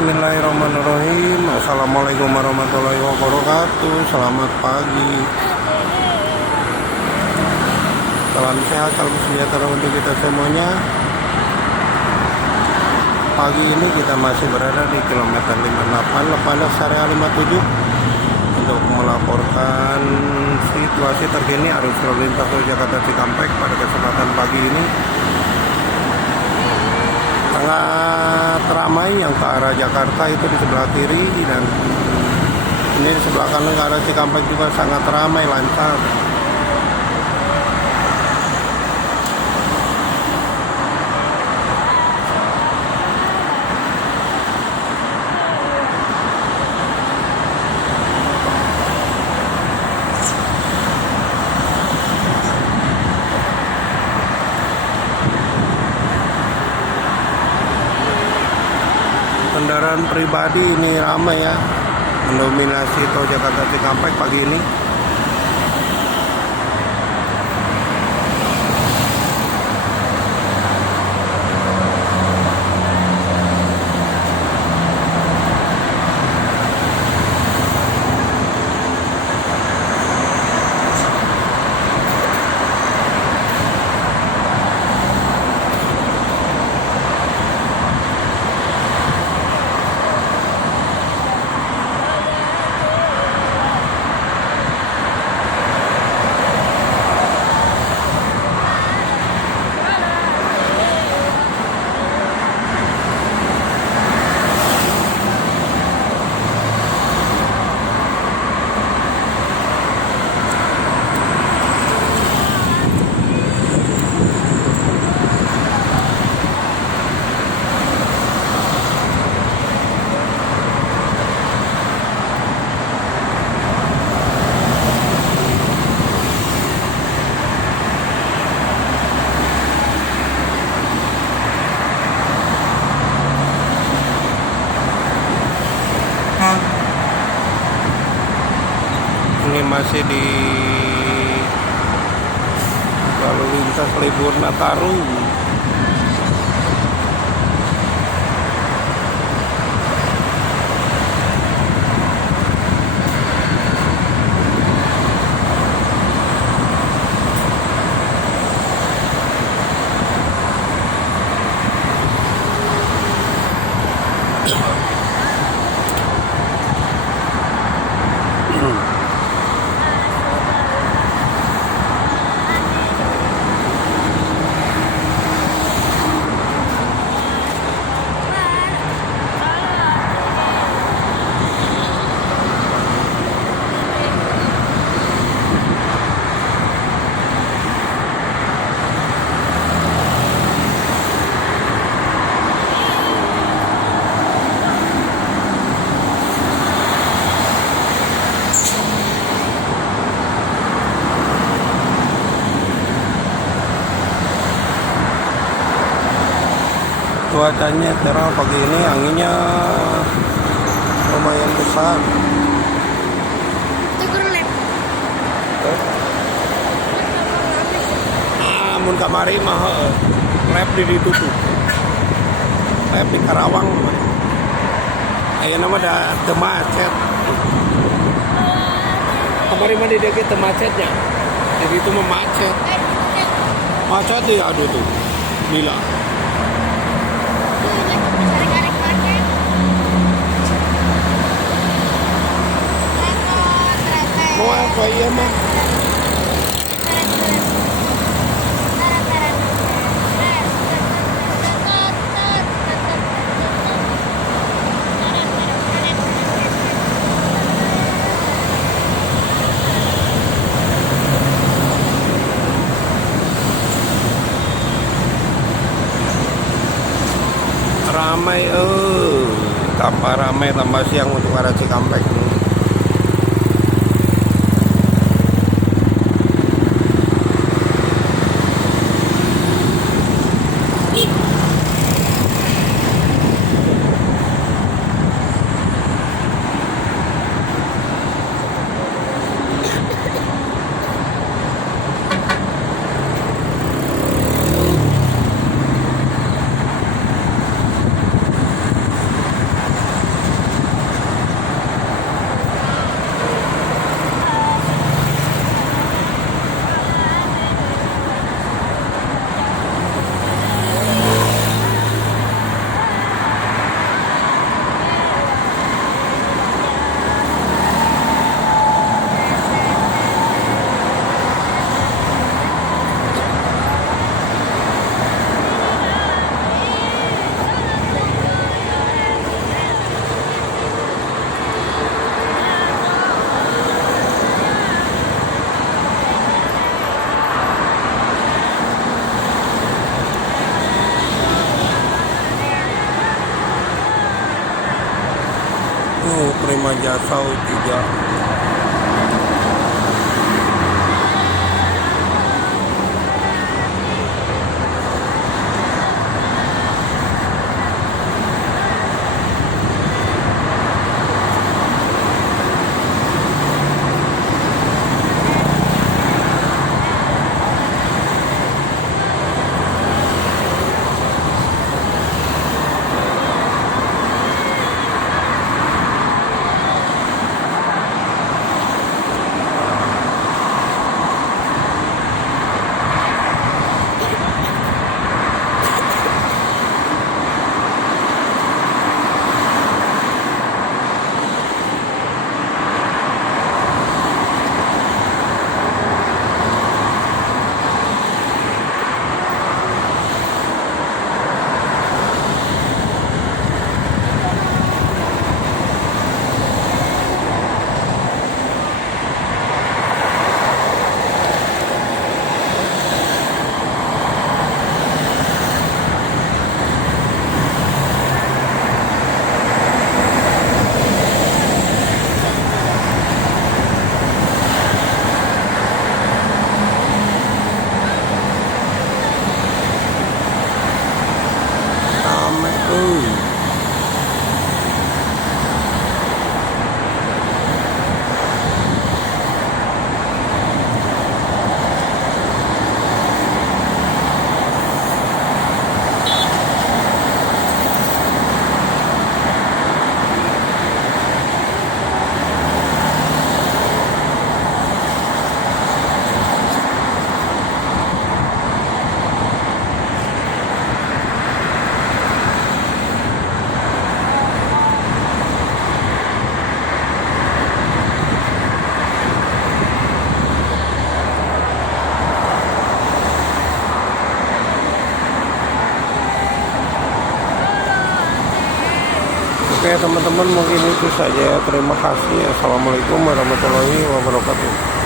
Bismillahirrahmanirrahim. Assalamualaikum warahmatullahi wabarakatuh. Selamat pagi. Salam sehat, salam sejahtera untuk kita semuanya. Pagi ini kita masih berada di kilometer 58 Lepandas area 57 untuk melaporkan situasi terkini arus lalu lintas Tol Jakarta Cikampek pada kesempatan pagi ini. Sangat ramai yang ke arah Jakarta itu di sebelah kiri, dan ini di sebelah kanan ke arah Cikampek juga sangat ramai lancar. Kendaraan pribadi ini ramai ya, mendominasi Tol Jakarta Cikampek pagi ini. Ini masih di lalu lintas libur Nataru. Cuacanya cerah pagi ini, anginnya lumayan besar. Mun kamari mah lab ditutup. Lab di Karawang. Aya nama da teu macet. Kamari mah di deket teu macetnya. Jadi itu mah macet. Macet ya aduh tuh. Lila. Mau apa ya mah? Ramai, tambah ramai, tambah siang untuk arah Cikampek. Prima Jasa U3. Oke teman-teman, mungkin itu saja. Terima kasih. Assalamualaikum warahmatullahi wabarakatuh.